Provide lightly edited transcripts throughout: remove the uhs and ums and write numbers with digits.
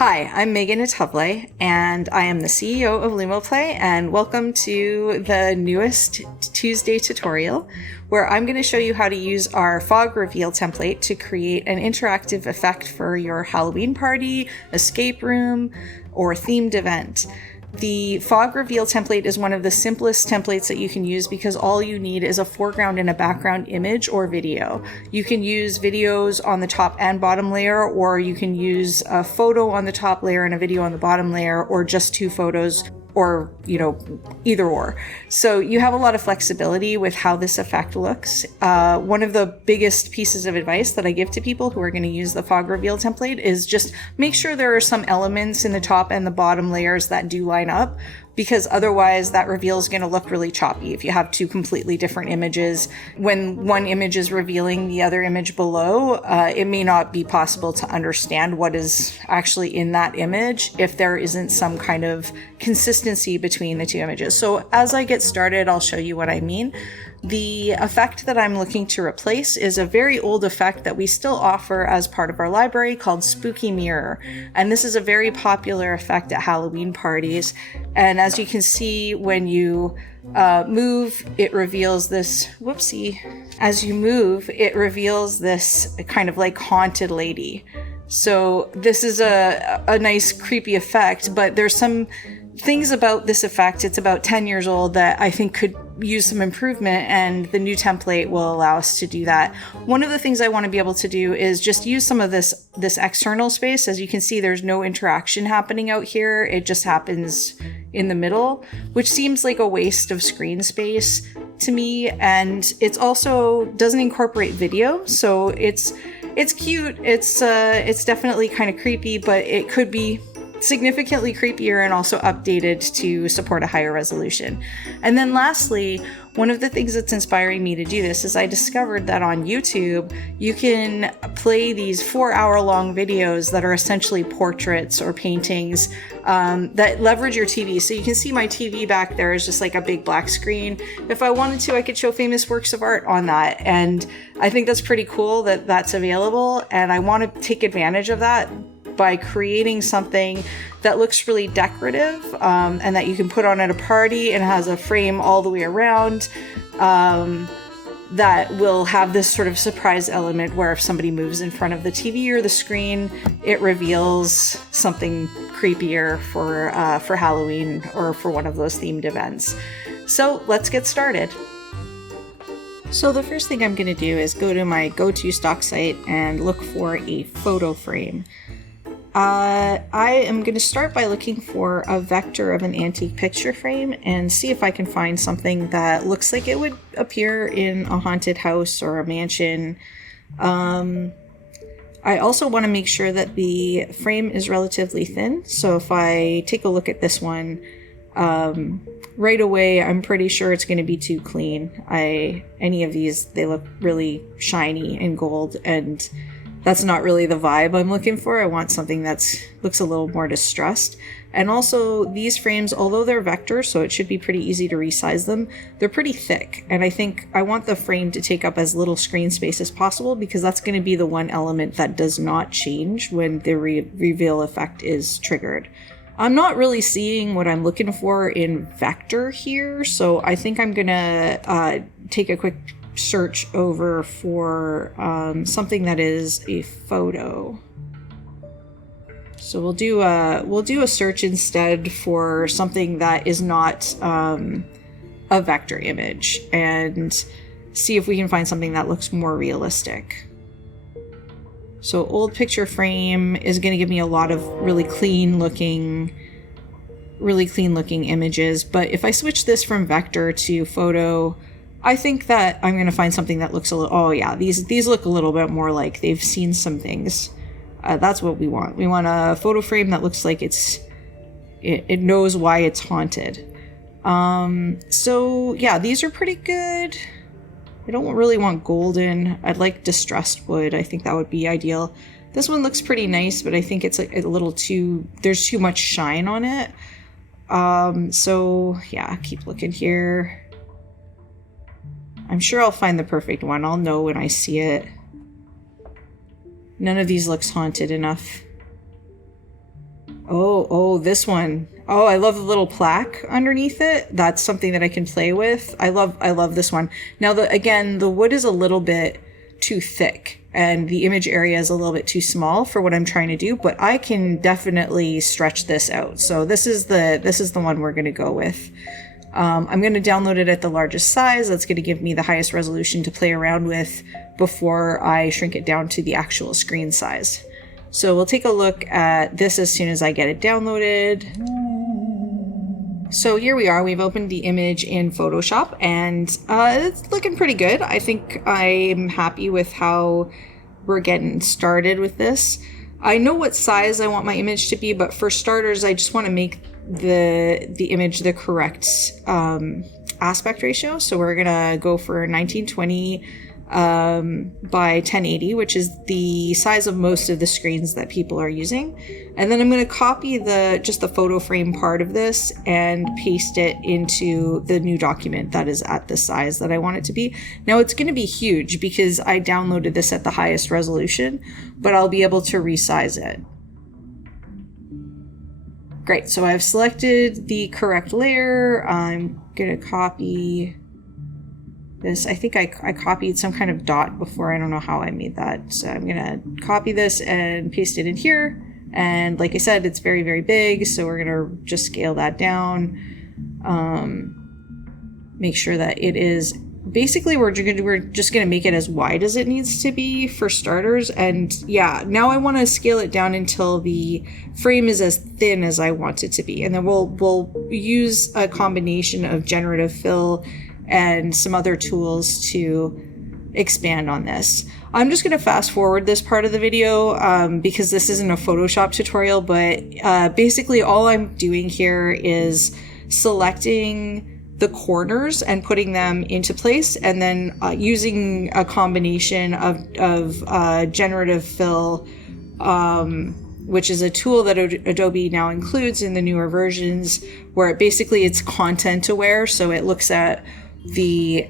Hi, I'm Megan Atuvlay, and I am the CEO of LUMOplay, and welcome to the newest Tuesday tutorial, where I'm going to show you how to use our fog reveal template to create an interactive effect for your Halloween party, escape room, or themed event. The fog reveal template is one of the simplest templates that you can use because all you need is a foreground and a background image or video. You can use videos on the top and bottom layer, or you can use a photo on the top layer and a video on the bottom layer, or just two photos, or, either or. So you have a lot of flexibility with how this effect looks. One of the biggest pieces of advice that I give to people who are going to use the fog reveal template is just make sure there are some elements in the top and the bottom layers that do line up, because otherwise that reveal is going to look really choppy if you have two completely different images. When one image is revealing the other image below, it may not be possible to understand what is actually in that image if there isn't some kind of consistency between the two images. So as I get started, I'll show you what I mean. The effect that I'm looking to replace is a very old effect that we still offer as part of our library called Spooky Mirror. And this is a very popular effect at Halloween parties. And as you can see, when you move, it reveals this, as you move, it reveals this kind of like haunted lady. So this is a nice creepy effect, but there's some things about this effect, it's about 10 years old, that I think could use some improvement, and the new template will allow us to do that. One of the things I want to be able to do is just use some of this external space. As you can see, there's no interaction happening out here. It just happens in the middle, which seems like a waste of screen space to me. And it's also doesn't incorporate video, so it's cute. It's definitely kind of creepy, but it could be significantly creepier and also updated to support a higher resolution. And then lastly, one of the things that's inspiring me to do this is I discovered that on YouTube, you can play these 4-hour-long videos that are essentially portraits or paintings that leverage your TV. So you can see my TV back there is just like a big black screen. If I wanted to, I could show famous works of art on that. And I think that's pretty cool that that's available. And I want to take advantage of that by creating something that looks really decorative and that you can put on at a party and has a frame all the way around that will have this sort of surprise element where if somebody moves in front of the TV or the screen, it reveals something creepier for Halloween or for one of those themed events. So let's get started. So the first thing I'm going to do is go to my go-to stock site and look for a photo frame. I am going to start by looking for a vector of an antique picture frame and see if I can find something that looks like it would appear in a haunted house or a mansion. I also want to make sure that the frame is relatively thin. So if I take a look at this one, right away, I'm pretty sure it's going to be too clean. Any of these, they look really shiny and gold, and that's not really the vibe I'm looking for. I want something that looks a little more distressed. And also, these frames, although they're vector, so it should be pretty easy to resize them, they're pretty thick. And I think I want the frame to take up as little screen space as possible, because that's going to be the one element that does not change when the reveal effect is triggered. I'm not really seeing what I'm looking for in vector here, so I think I'm going to take a quick search over for something that is a photo. So we'll do a search instead for something that is not a vector image, and see if we can find something that looks more realistic. So old picture frame is going to give me a lot of really clean looking images, but if I switch this from vector to photo, I think that I'm going to find something that looks a little, oh yeah, these look a little bit more like they've seen some things. That's what we want. We want a photo frame that looks like it knows why it's haunted. So yeah, these are pretty good. I don't really want golden. I'd like distressed wood. I think that would be ideal. This one looks pretty nice, but I think it's like a little too, there's too much shine on it. So yeah, keep looking here. I'm sure I'll find the perfect one. I'll know when I see it. None of these looks haunted enough. Oh, this one. Oh, I love the little plaque underneath it. That's something that I can play with. I love this one. Now, again, the wood is a little bit too thick and the image area is a little bit too small for what I'm trying to do, but I can definitely stretch this out. So this is the one we're going to go with. I'm going to download it at the largest size. That's going to give me the highest resolution to play around with before I shrink it down to the actual screen size. So we'll take a look at this as soon as I get it downloaded. So here we are. We've opened the image in Photoshop and it's looking pretty good. I think I'm happy with how we're getting started with this. I know what size I want my image to be, but for starters, I just want to make the image the correct aspect ratio. So we're gonna go for 1920 by 1080, which is the size of most of the screens that people are using. And then I'm going to copy just the photo frame part of this and paste it into the new document that is at the size that I want it to be. Now it's going to be huge because I downloaded this at the highest resolution, but I'll be able to resize it. Great, so I've selected the correct layer. I'm going to copy this. I think I copied some kind of dot before. I don't know how I made that. So I'm gonna copy this and paste it in here. And like I said, it's very, very big. So we're gonna just scale that down. Make sure that it is, basically we're just gonna make it as wide as it needs to be for starters. And yeah, now I wanna scale it down until the frame is as thin as I want it to be. And then we'll use a combination of generative fill and some other tools to expand on this. I'm just going to fast forward this part of the video because this isn't a Photoshop tutorial, but basically all I'm doing here is selecting the corners and putting them into place, and then using a combination of generative fill, which is a tool that Adobe now includes in the newer versions, where it's content aware, so it looks at the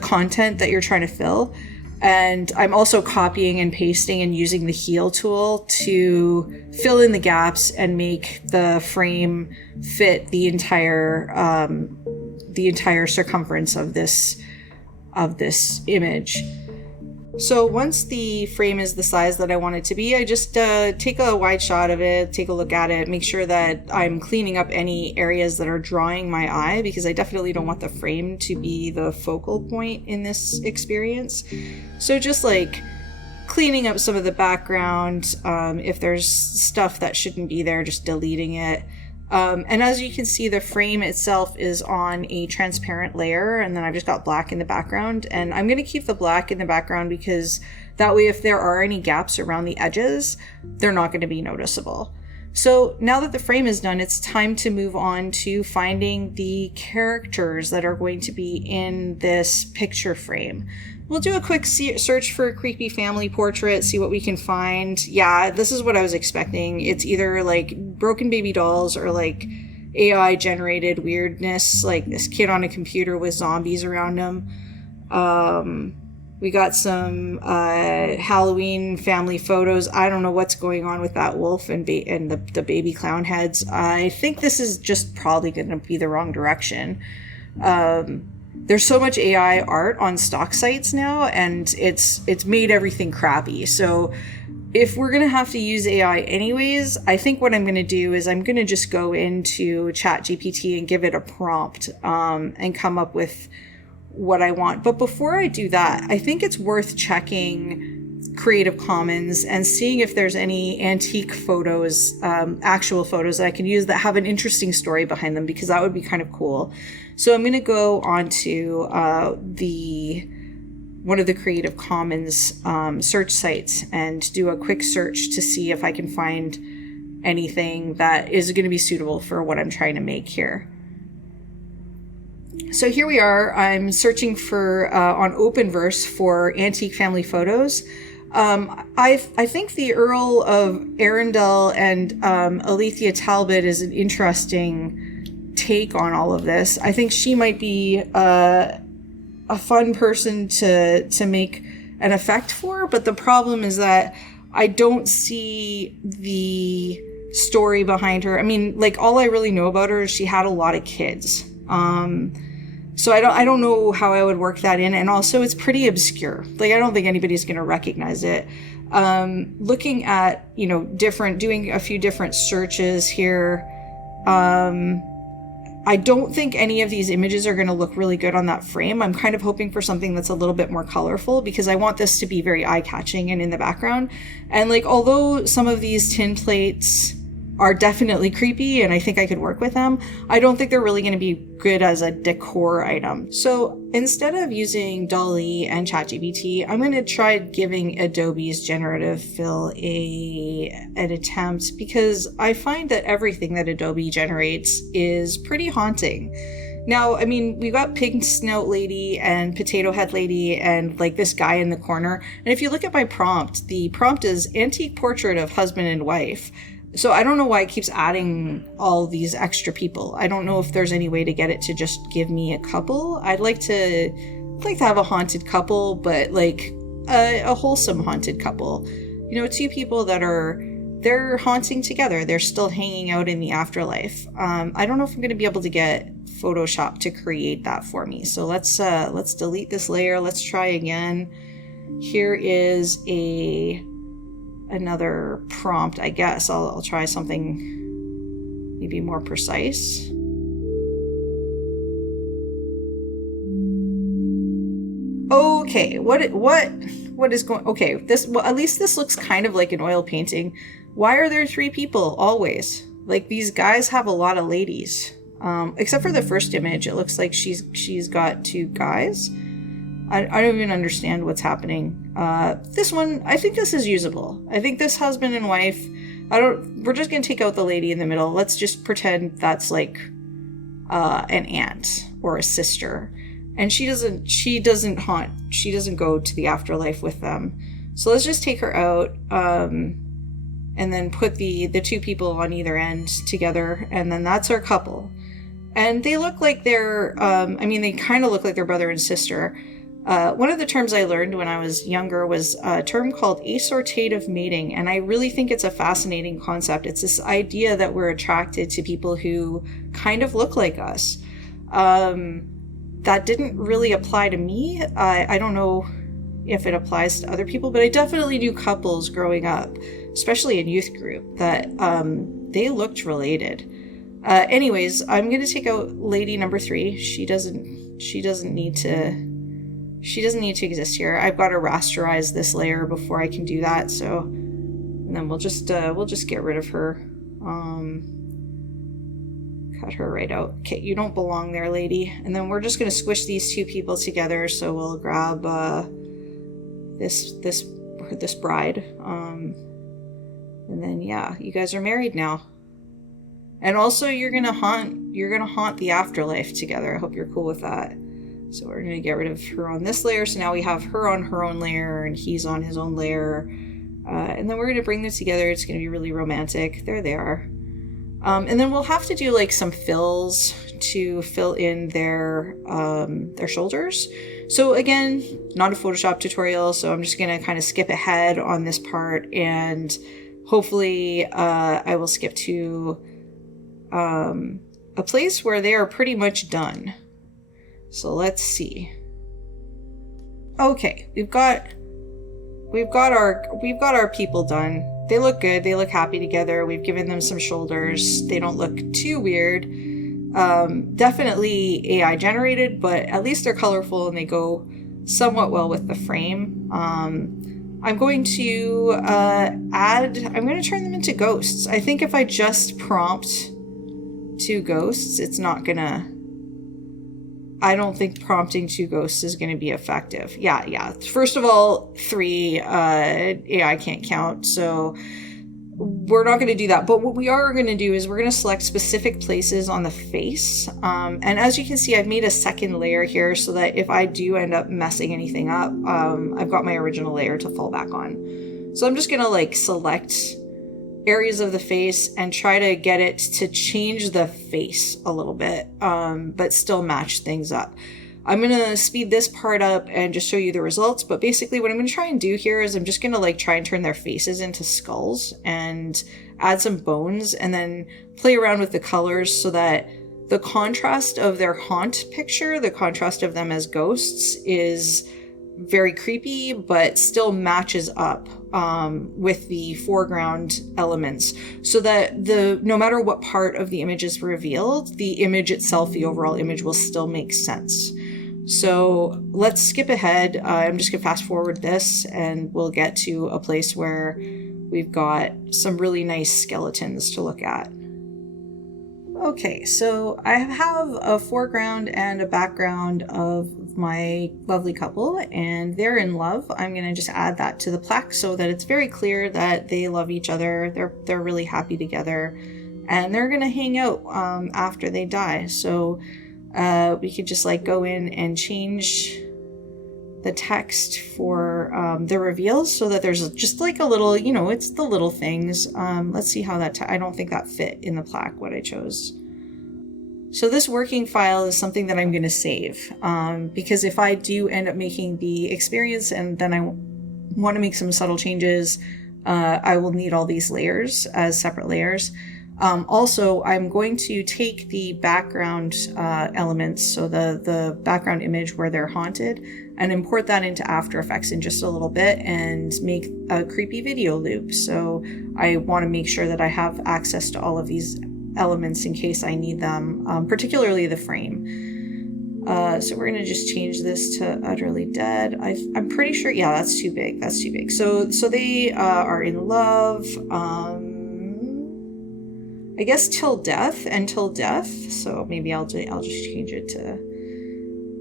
content that you're trying to fill. And I'm also copying and pasting and using the heal tool to fill in the gaps and make the frame fit the entire circumference of this image. So once the frame is the size that I want it to be, I just take a wide shot of it, take a look at it, make sure that I'm cleaning up any areas that are drawing my eye, because I definitely don't want the frame to be the focal point in this experience. So just like cleaning up some of the background, if there's stuff that shouldn't be there, just deleting it. And as you can see, the frame itself is on a transparent layer, and then I've just got black in the background, and I'm going to keep the black in the background because that way if there are any gaps around the edges, they're not going to be noticeable. So now that the frame is done, it's time to move on to finding the characters that are going to be in this picture frame. We'll do a quick search for a creepy family portrait, see what we can find. Yeah, this is what I was expecting. It's either like broken baby dolls or like AI generated weirdness, like this kid on a computer with zombies around him. We got some Halloween family photos. I don't know what's going on with that wolf and the baby clown heads. I think this is just probably going to be the wrong direction. There's so much AI art on stock sites now, and it's made everything crappy. So if we're going to have to use AI anyways, I think what I'm going to do is I'm going to just go into ChatGPT and give it a prompt and come up with what I want. But before I do that, I think it's worth checking Creative Commons and seeing if there's any antique photos, actual photos that I can use that have an interesting story behind them, because that would be kind of cool. So I'm going to go onto one of the Creative Commons search sites and do a quick search to see if I can find anything that is going to be suitable for what I'm trying to make here. So here we are. I'm searching for on Openverse for antique family photos. I think the Earl of Arundel and Alethea Talbot is an interesting take on all of this. I think she might be a fun person to make an effect for, but the problem is that I don't see the story behind her. I mean, like, all I really know about her is she had a lot of kids. So I don't know how I would work that in. And also it's pretty obscure. Like, I don't think anybody's going to recognize it. Looking at, you know, doing a few different searches here. I don't think any of these images are going to look really good on that frame. I'm kind of hoping for something that's a little bit more colorful because I want this to be very eye-catching and in the background. And like, although some of these tin plates are definitely creepy and I think I could work with them, I don't think they're really going to be good as a decor item. So instead of using DALL-E and ChatGPT, I'm going to try giving Adobe's generative fill an attempt, because I find that everything that Adobe generates is pretty haunting. Now, I mean, we've got Pink Snout Lady and Potato Head Lady and like this guy in the corner. And if you look at my prompt, the prompt is antique portrait of husband and wife. So I don't know why it keeps adding all these extra people. I don't know if there's any way to get it to just give me a couple. I'd like to have a haunted couple, but like a wholesome haunted couple. You know, two people that they're haunting together. They're still hanging out in the afterlife. I don't know if I'm going to be able to get Photoshop to create that for me. So let's delete this layer. Let's try again. Here is another prompt, I guess. I'll try something maybe more precise. Okay, what is going? Okay, at least this looks kind of like an oil painting. Why are there 3 people always? Like, these guys have a lot of ladies. Except for the first image, it looks like she's got 2 guys. I don't even understand what's happening. This one, I think this is usable. I think this husband and wife, we're just gonna take out the lady in the middle. Let's just pretend that's like an aunt or a sister. And she doesn't go to the afterlife with them. So let's just take her out, and then put the 2 people on either end together, and then that's our couple. And they look like they're, they kind of look like they're brother and sister. One of the terms I learned when I was younger was a term called assortative mating, and I really think it's a fascinating concept. It's this idea that we're attracted to people who kind of look like us. That didn't really apply to me. I don't know if it applies to other people, but I definitely knew couples growing up, especially in youth group, that they looked related. Anyways, I'm going to take out lady number 3. She doesn't need to exist here. I've got to rasterize this layer before I can do that. So, and then we'll just get rid of her. Cut her right out. Okay, you don't belong there, lady. And then we're just going to squish these 2 people together. So we'll grab this bride. And then yeah, you guys are married now. And also you're gonna haunt the afterlife together. I hope you're cool with that. So we're gonna get rid of her on this layer. So now we have her on her own layer and he's on his own layer. And then we're gonna bring them together. It's gonna be really romantic. There they are. And then we'll have to do like some fills to fill in their shoulders. So again, not a Photoshop tutorial, so I'm just gonna kind of skip ahead on this part, and hopefully I will skip to a place where they are pretty much done. So let's see. Okay, we've got our people done. They look good. They look happy together. We've given them some shoulders. They don't look too weird. Definitely AI generated, but at least they're colorful and they go somewhat well with the frame. I'm going to I'm going to turn them into ghosts. I think if I just prompt 2 ghosts, it's not gonna, I don't think prompting 2 ghosts is going to be effective. Yeah. First of all, 3 AI can't count, so we're not going to do that. But what we are going to do is we're going to select specific places on the face. And as you can see, I've made a second layer here so that if I do end up messing anything up, I've got my original layer to fall back on. So I'm just going to like select areas of the face and try to get it to change the face a little bit, but still match things up. I'm going to speed this part up and just show you the results. But basically what I'm going to try and do here is I'm just going to like try and turn their faces into skulls and add some bones and then play around with the colors so that the contrast of their haunt picture, the contrast of them as ghosts, is very creepy, but still matches up with the foreground elements, so that no matter what part of the image is revealed, the image itself, the overall image, will still make sense. So let's skip ahead. I'm just gonna fast forward this and we'll get to a place where we've got some really nice skeletons to look at. Okay, so I have a foreground and a background of my lovely couple, and they're in love. I'm going to just add that to the plaque so that it's very clear that they love each other. They're really happy together, and they're going to hang out after they die. So we could just like go in and change the text for the reveals so that there's just like a little, you know, it's the little things. Let's see how that, I don't think that fit in the plaque, what I chose. So this working file is something that I'm going to save because if I do end up making the experience and then I want to make some subtle changes, I will need all these layers as separate layers. Also, I'm going to take the background elements, so the background image where they're haunted, and import that into After Effects in just a little bit and make a creepy video loop. So I want to make sure that I have access to all of these elements in case I need them, particularly the frame. So we're going to just change this to Utterly Dead. I'm pretty sure, yeah, that's too big. That's too big. So they are in love. I guess till death. So maybe I'll just change it to,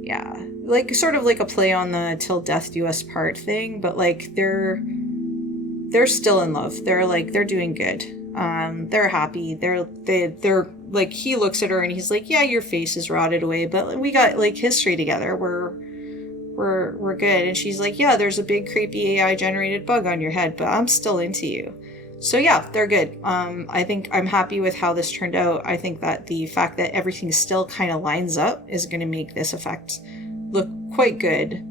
yeah, like sort of like a play on the till death do us part thing, but like they're still in love. They're doing good. They're happy. They're like, he looks at her and he's like, yeah, your face is rotted away, but we got like history together. We're good. And she's like, yeah, there's a big creepy AI generated bug on your head, but I'm still into you. So yeah, they're good. I think I'm happy with how this turned out. I think that the fact that everything still kind of lines up is going to make this effect look quite good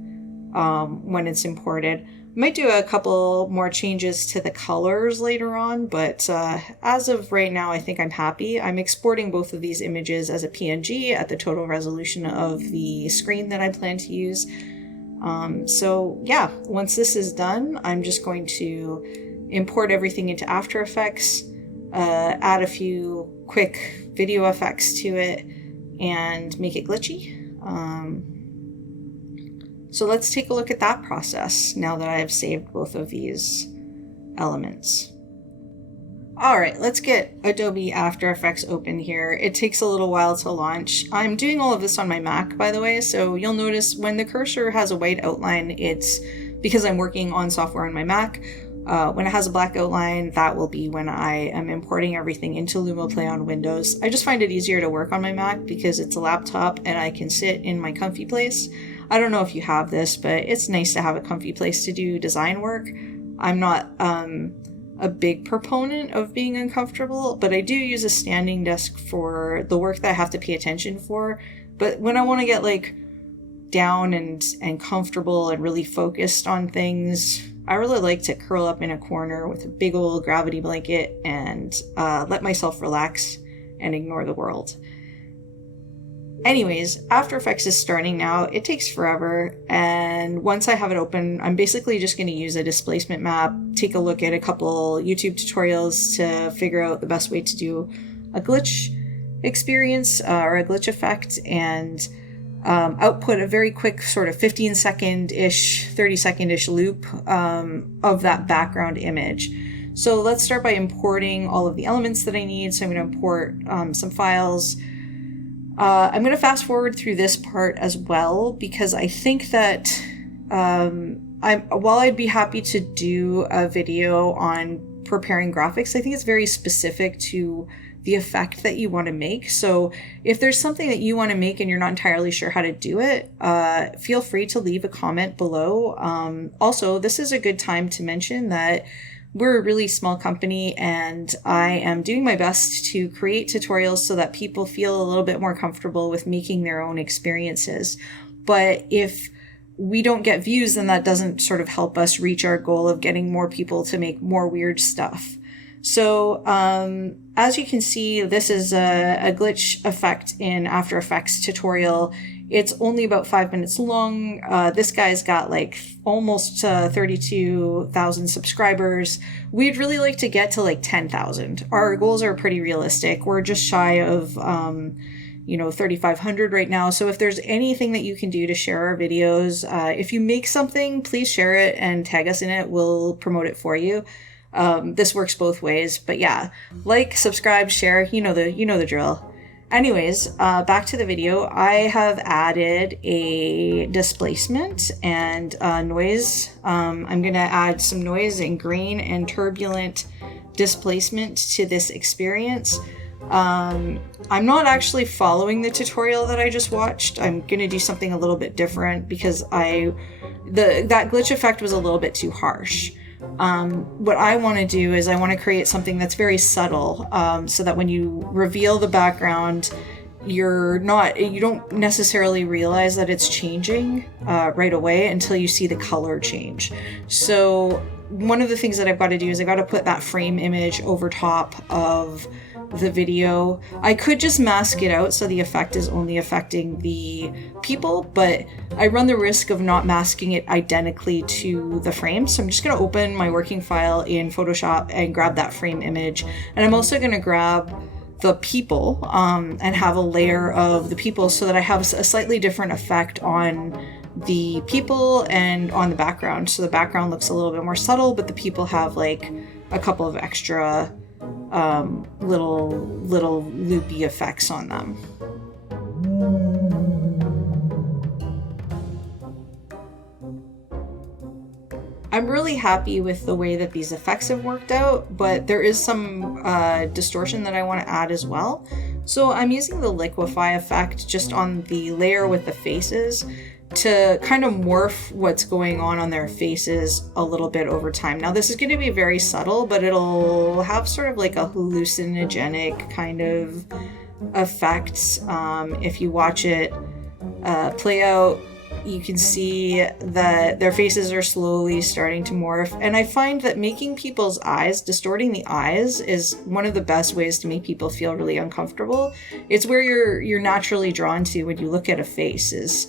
when it's imported. I might do a couple more changes to the colors later on, but as of right now, I think I'm happy. I'm exporting both of these images as a PNG at the total resolution of the screen that I plan to use. So yeah, once this is done, I'm just going to import everything into After Effects, add a few quick video effects to it, and make it glitchy. So let's take a look at that process now that I have saved both of these elements. All right, let's get Adobe After Effects open here. It takes a little while to launch. I'm doing all of this on my Mac, by the way, so you'll notice when the cursor has a white outline, it's because I'm working on software on my Mac. When it has a black outline, that will be when I am importing everything into LUMOplay on Windows. I just find it easier to work on my Mac because it's a laptop and I can sit in my comfy place. I don't know if you have this, but it's nice to have a comfy place to do design work. I'm not a big proponent of being uncomfortable, but I do use a standing desk for the work that I have to pay attention for. But when I want to get like down and comfortable and really focused on things, I really like to curl up in a corner with a big old gravity blanket and let myself relax and ignore the world. Anyways, After Effects is starting now. It takes forever, and once I have it open, I'm basically just going to use a displacement map, take a look at a couple YouTube tutorials to figure out the best way to do a glitch experience or a glitch effect, and output a very quick sort of 15-second-ish, 30-second-ish loop of that background image. So let's start by importing all of the elements that I need. So I'm going to import some files. I'm going to fast forward through this part as well because I think that while I'd be happy to do a video on preparing graphics, I think it's very specific to the effect that you want to make. So if there's something that you want to make and you're not entirely sure how to do it, feel free to leave a comment below. Also, this is a good time to mention that we're a really small company and I am doing my best to create tutorials so that people feel a little bit more comfortable with making their own experiences. But if we don't get views, then that doesn't sort of help us reach our goal of getting more people to make more weird stuff. So as you can see, this is a glitch effect in After Effects tutorial. It's only about 5 minutes long. This guy's got like almost 32,000 subscribers. We'd really like to get to like 10,000. Our goals are pretty realistic. We're just shy of 3,500 right now. So if there's anything that you can do to share our videos, if you make something, please share it and tag us in it. We'll promote it for you. This works both ways, but yeah, like, subscribe, share, you know the drill. Anyways, back to the video. I have added a displacement and noise. I'm going to add some noise and grain and turbulent displacement to this experience. I'm not actually following the tutorial that I just watched. I'm going to do something a little bit different because that glitch effect was a little bit too harsh. What I want to do is I want to create something that's very subtle, so that when you reveal the background, you don't necessarily realize that it's changing right away until you see the color change. So one of the things that I've got to do is I've got to put that frame image over top of the video. I could just mask it out so the effect is only affecting the people, but I run the risk of not masking it identically to the frame. So I'm just going to open my working file in Photoshop and grab that frame image. And I'm also going to grab the people and have a layer of the people so that I have a slightly different effect on the people and on the background. So the background looks a little bit more subtle, but the people have like a couple of extra little loopy effects on them. I'm really happy with the way that these effects have worked out, but there is some distortion that I want to add as well. So I'm using the liquefy effect just on the layer with the faces to kind of morph what's going on their faces a little bit over time. Now this is going to be very subtle, but it'll have sort of like a hallucinogenic kind of effect. If you watch it play out, you can see that their faces are slowly starting to morph. And I find that making people's eyes, distorting the eyes, is one of the best ways to make people feel really uncomfortable. It's where you're naturally drawn to when you look at a face, is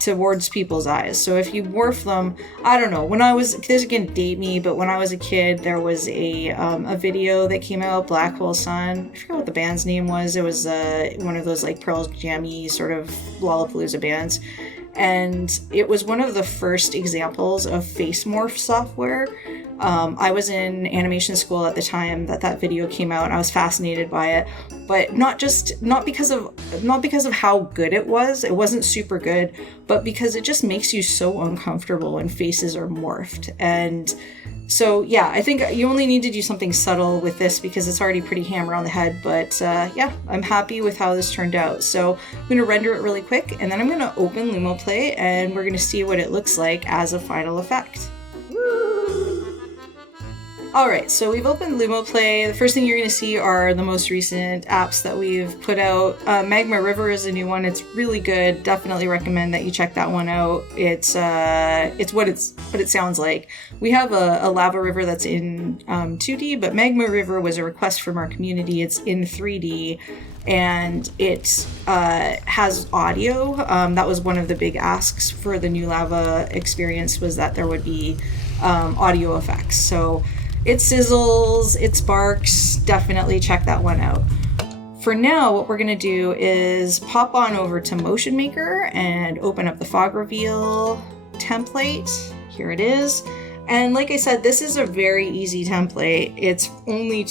towards people's eyes. So if you morph them, I don't know, this can date me, but when I was a kid, there was a video that came out, Black Hole Sun. I forget what the band's name was. It was one of those like Pearl Jammy sort of Lollapalooza bands. And it was one of the first examples of face morph software. I was in animation school at the time that video came out, and I was fascinated by it, but not because of how good it wasn't super good, but because it just makes you so uncomfortable when faces are morphed. And so yeah, I think you only need to do something subtle with this because it's already pretty hammer on the head, but yeah, I'm happy with how this turned out. So I'm going to render it really quick, and then I'm going to open LUMOplay, and we're going to see what it looks like as a final effect. Alright, so we've opened LUMOplay. The first thing you're going to see are the most recent apps that we've put out. Magma River is a new one. It's really good. Definitely recommend that you check that one out. It's what it sounds like. We have a lava river that's in 2D, but Magma River was a request from our community. It's in 3D, and it has audio. That was one of the big asks for the new lava experience, was that there would be audio effects. So it sizzles, it sparks, definitely check that one out. For now, what we're gonna do is pop on over to Motion Maker and open up the fog reveal template. Here it is. And like I said, this is a very easy template. It's only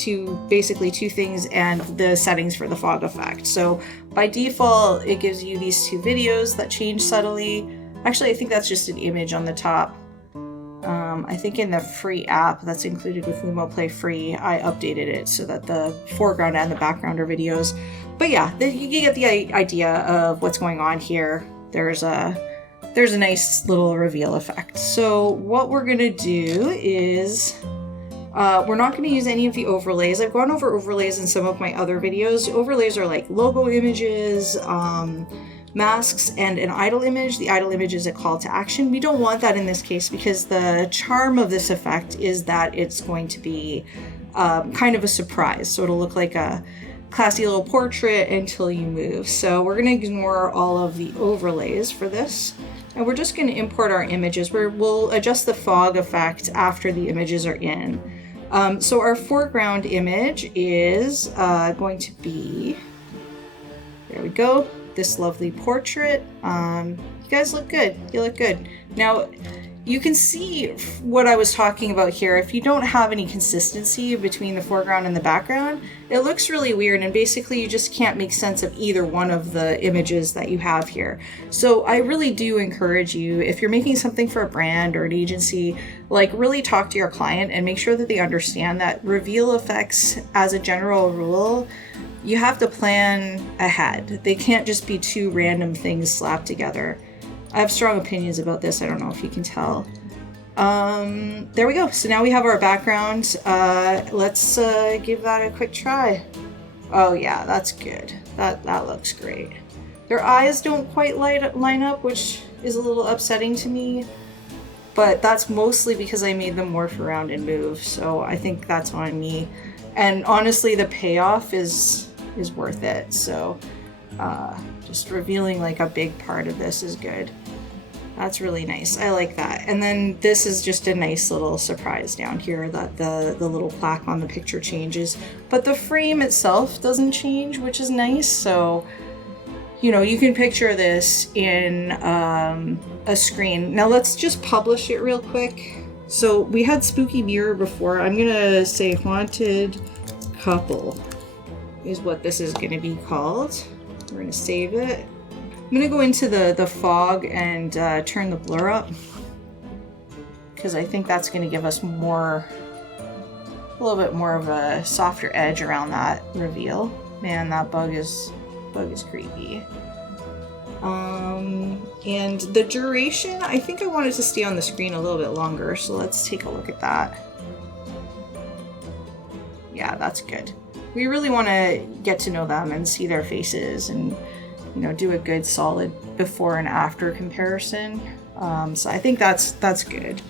basically two things and the settings for the fog effect. So by default, it gives you these two videos that change subtly. Actually, I think that's just an image on the top. I think in the free app that's included with LUMOplay Free, I updated it so that the foreground and the background are videos. But yeah, you get the idea of what's going on here. There's a nice little reveal effect. So what we're gonna do is, we're not gonna use any of the overlays. I've gone over overlays in some of my other videos. Overlays are like logo images, masks and an idle image. The idle image is a call to action. We don't want that in this case because the charm of this effect is that it's going to be kind of a surprise. So it'll look like a classy little portrait until you move. So we're going to ignore all of the overlays for this. And we're just going to import our images where we'll adjust the fog effect after the images are in. So our foreground image is going to be, there we go, this lovely portrait. You guys look good. You look good. Now, you can see what I was talking about here. If you don't have any consistency between the foreground and the background, it looks really weird, and basically you just can't make sense of either one of the images that you have here. So I really do encourage you, if you're making something for a brand or an agency, like really talk to your client and make sure that they understand that reveal effects, as a general rule, you have to plan ahead. They can't just be two random things slapped together. I have strong opinions about this. I don't know if you can tell. There we go. So now we have our background. Let's give that a quick try. Oh yeah, that's good. That looks great. Their eyes don't quite line up, which is a little upsetting to me. But that's mostly because I made them morph around and move. So I think that's on me. And honestly, the payoff is worth it. So just revealing like a big part of this is good. That's really nice. I like that. And then this is just a nice little surprise down here that the little plaque on the picture changes, but the frame itself doesn't change, which is nice. So, you know, you can picture this in a screen. Now let's just publish it real quick. So we had Spooky Mirror before. I'm gonna say Haunted Couple is what this is gonna be called. We're gonna save it. I'm gonna go into the fog and turn the blur up because I think that's gonna give us a little bit more of a softer edge around that reveal. Man, that bug is creepy. And the duration, I think I wanted to stay on the screen a little bit longer, so let's take a look at that. Yeah, that's good. We really want to get to know them and see their faces and, you know, do a good solid before and after comparison. So I think that's good.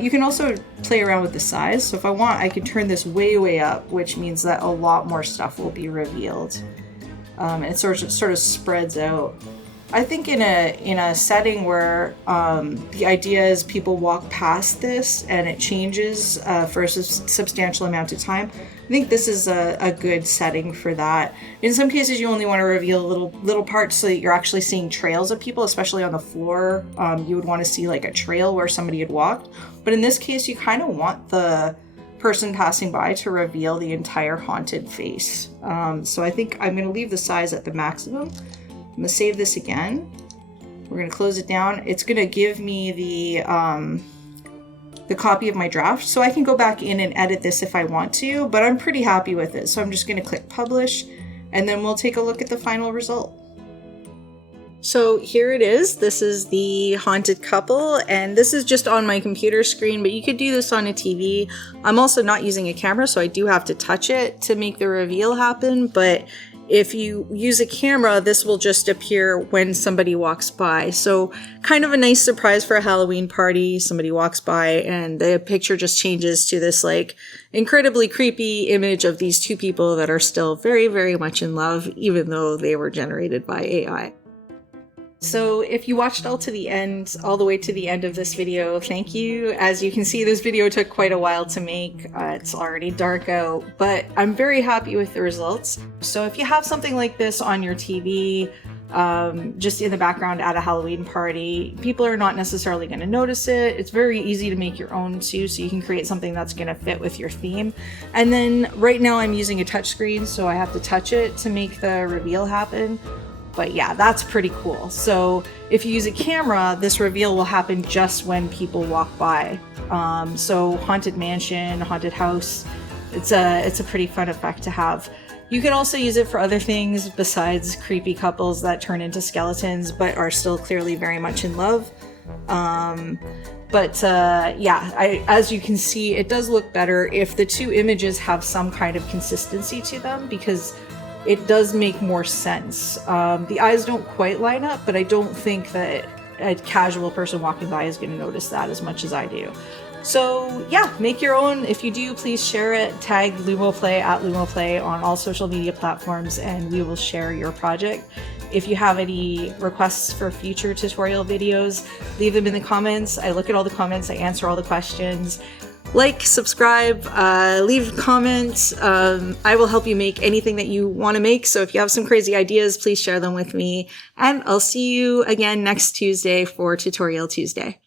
You can also play around with the size. So if I want, I can turn this way up, which means that a lot more stuff will be revealed. And it sort of spreads out. I think in a setting where the idea is people walk past this and it changes for a substantial amount of time, I think this is a good setting for that. In some cases, you only want to reveal little parts so that you're actually seeing trails of people, especially on the floor. You would want to see like a trail where somebody had walked. But in this case, you kind of want the person passing by to reveal the entire haunted face. So I think I'm going to leave the size at the maximum. I'm going to save this again. We're going to close it down. It's going to give me the copy of my draft, so I can go back in and edit this if I want to, but I'm pretty happy with it. So I'm just going to click publish, and then we'll take a look at the final result. So here it is. This is the haunted couple, and this is just on my computer screen, but you could do this on a TV. I'm also not using a camera, so I do have to touch it to make the reveal happen, but if you use a camera, this will just appear when somebody walks by. So kind of a nice surprise for a Halloween party. Somebody walks by and the picture just changes to this like incredibly creepy image of these two people that are still very, very much in love, even though they were generated by AI. So if you watched all the way to the end of this video, thank you. As you can see, this video took quite a while to make. It's already dark out, but I'm very happy with the results. So if you have something like this on your TV, just in the background at a Halloween party, people are not necessarily going to notice it. It's very easy to make your own too, so you can create something that's going to fit with your theme. And then right now I'm using a touch screen, so I have to touch it to make the reveal happen. But yeah, that's pretty cool. So if you use a camera, this reveal will happen just when people walk by. So haunted mansion, haunted house, it's a pretty fun effect to have. You can also use it for other things besides creepy couples that turn into skeletons but are still clearly very much in love. As you can see, it does look better if the two images have some kind of consistency to them, because it does make more sense. The eyes don't quite line up, but I don't think that a casual person walking by is going to notice that as much as I do. So yeah, make your own. If you do, please share it. Tag LUMOplay at LUMOplay on all social media platforms, and we will share your project. If you have any requests for future tutorial videos, leave them in the comments. I look at all the comments, I answer all the questions. Like, subscribe, leave comments. I will help you make anything that you want to make. So if you have some crazy ideas, please share them with me. And I'll see you again next Tuesday for Tutorial Tuesday.